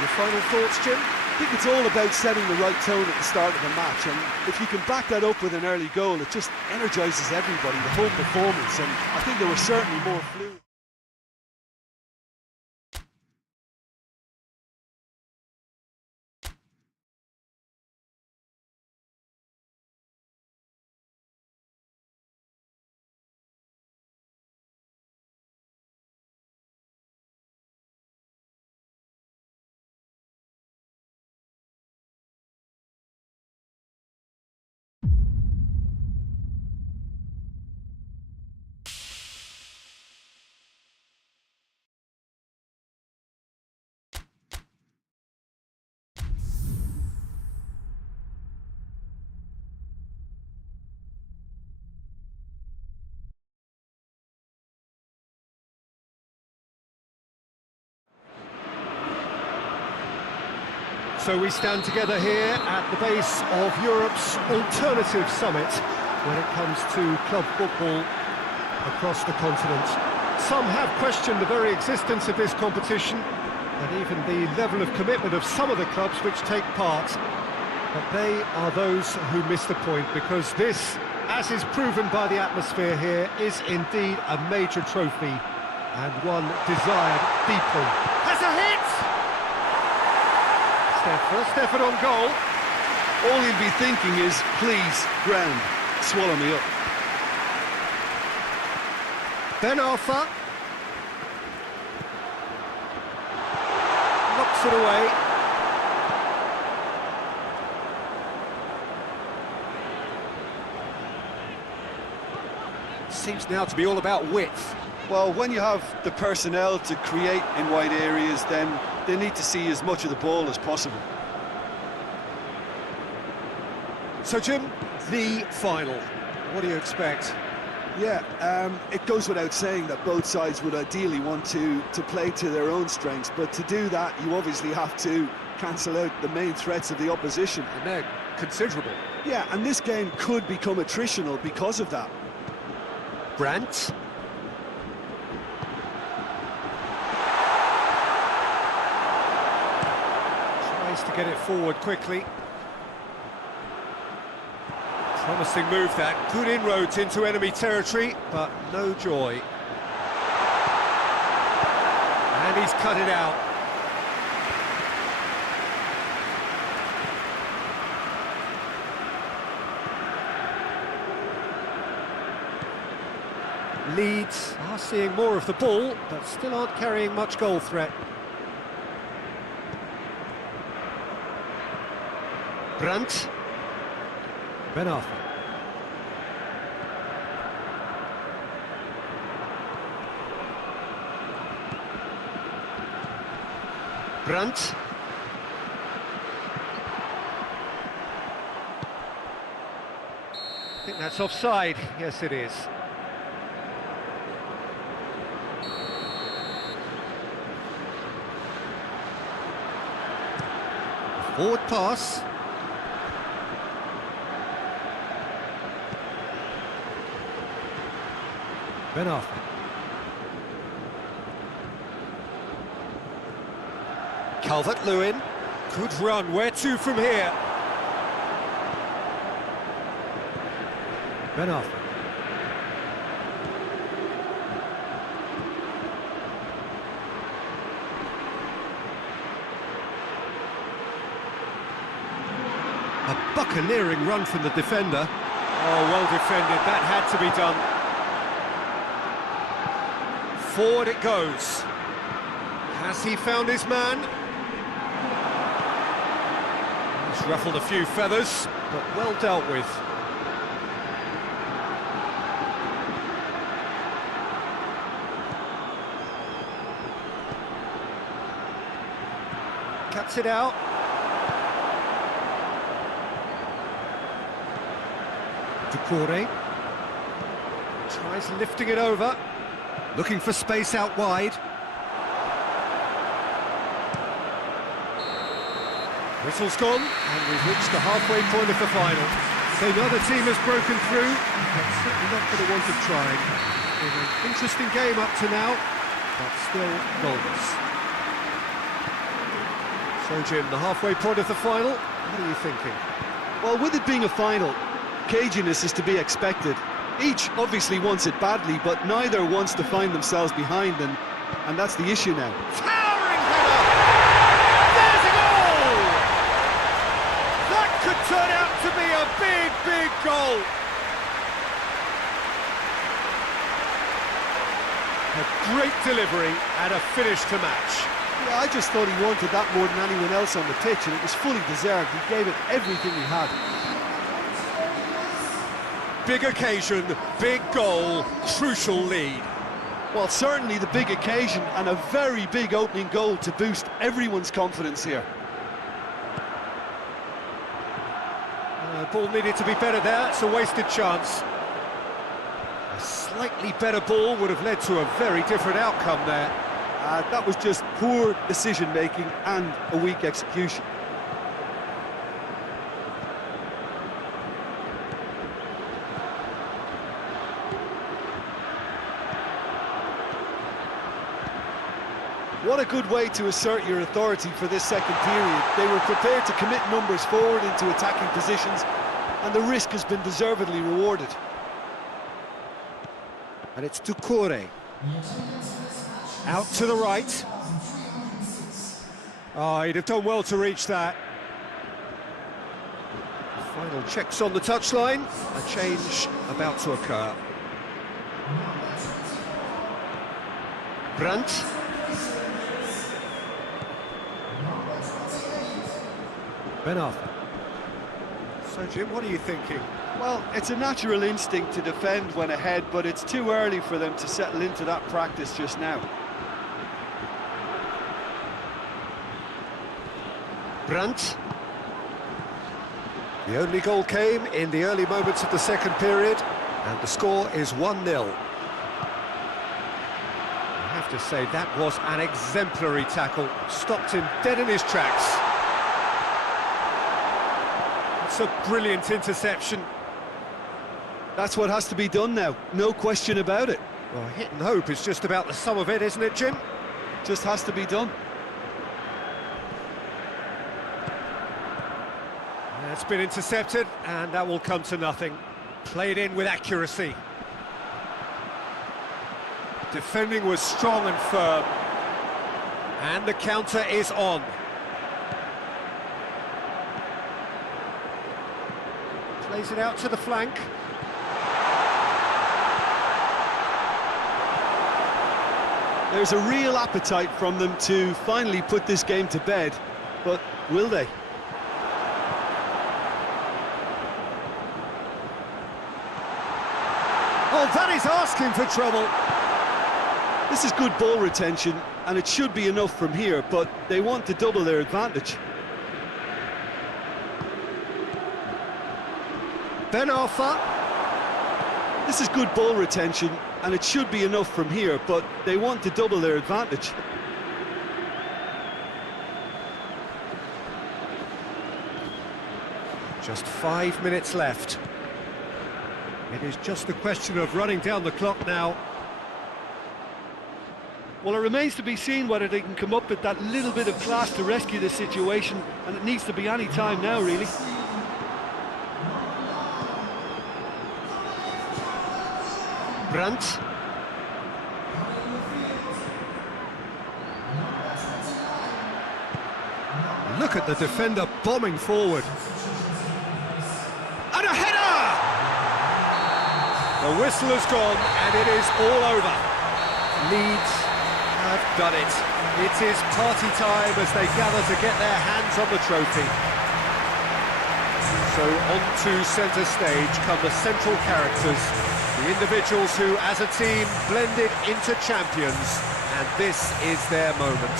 Your final thoughts, Jim? I think it's all about setting the right tone at the start of a match, and if you can back that up with an early goal, it just energises everybody, the whole performance, and I think they were certainly more fluid. So we stand together here at the base of Europe's alternative summit when it comes to club football across the continent. Some have questioned the very existence of this competition and even the level of commitment of some of the clubs which take part. But they are those who miss the point, because this, as is proven by the atmosphere here, is indeed a major trophy and one desired deeply. Has a hit! First effort on goal. All you'd be thinking is, please, ground, swallow me up. Ben Arthur. Knocks it away. Seems now to be all about width. Well, when you have the personnel to create in wide areas, then they need to see as much of the ball as possible. So, Jim, the final. What do you expect? Yeah, it goes without saying that both sides would ideally want to play to their own strengths, but to do that, you obviously have to cancel out the main threats of the opposition. And they're considerable. Yeah, and this game could become attritional because of that. Brandt. To get it forward quickly. Promising move that. Good inroads into enemy territory, but no joy. And he's cut it out. Leeds are seeing more of the ball, but still aren't carrying much goal threat. Brandt. Ben Arthur. Brandt. I think that's offside. Yes, it is. Forward pass. Ben Arfa. Calvert-Lewin. Good run. Where to from here? Ben Arfa. A buccaneering run from the defender. Oh, well defended. That had to be done. Forward it goes. Has he found his man? He's ruffled a few feathers, but well dealt with. Cuts it out. Ducouré tries lifting it over, looking for space out wide. Whistle's gone, and we've reached the halfway point of the final. So neither team has broken through, but certainly not for the want of trying. Been an interesting game up to now, but still goalless. So Jim, the halfway point of the final, what are you thinking? Well, with it being a final, caginess is to be expected. Each obviously wants it badly, but neither wants to find themselves behind, and that's the issue now. Towering header! There's a goal! That could turn out to be a big, big goal. A great delivery and a finish to match. Yeah, I just thought he wanted that more than anyone else on the pitch, and it was fully deserved. He gave it everything he had. Big occasion, big goal, crucial lead. Well, certainly the big occasion and a very big opening goal to boost everyone's confidence here. Ball needed to be better there, it's a wasted chance. A slightly better ball would have led to a very different outcome there. That was just poor decision-making and a weak execution. What a good way to assert your authority for this second period. They were prepared to commit numbers forward into attacking positions, and the risk has been deservedly rewarded. And it's Ducouré. Out to the right. Oh, he'd have done well to reach that. Final checks on the touchline. A change about to occur. Brandt. Ben Arfa. So, Jim, what are you thinking? Well, it's a natural instinct to defend when ahead, but it's too early for them to settle into that practice just now. Brandt. The only goal came in the early moments of the second period, and the score is 1-0. I have to say, that was an exemplary tackle. Stopped him dead in his tracks. It's a brilliant interception. That's what has to be done now, no question about it. Well, hit and hope is just about the sum of it, isn't it, Jim? Just has to be done. It's been intercepted, and that will come to nothing. Played in with accuracy. Defending was strong and firm. And the counter is on. Plays it out to the flank. There's a real appetite from them to finally put this game to bed, but will they? Oh, that is asking for trouble. This is good ball retention, and it should be enough from here, but they want to double their advantage. Ben Arfa. This is good ball retention, and it should be enough from here, but they want to double their advantage. Just 5 minutes left. It is just a question of running down the clock now Well, it remains to be seen whether they can come up with that little bit of class to rescue the situation, and it needs to be any time now, really. Brandt. Look at the defender bombing forward. And a header! The whistle has gone and it is all over. Leeds have done it. It is party time as they gather to get their hands on the trophy. So onto centre stage come the central characters, the individuals who as a team blended into champions, and this is their moment.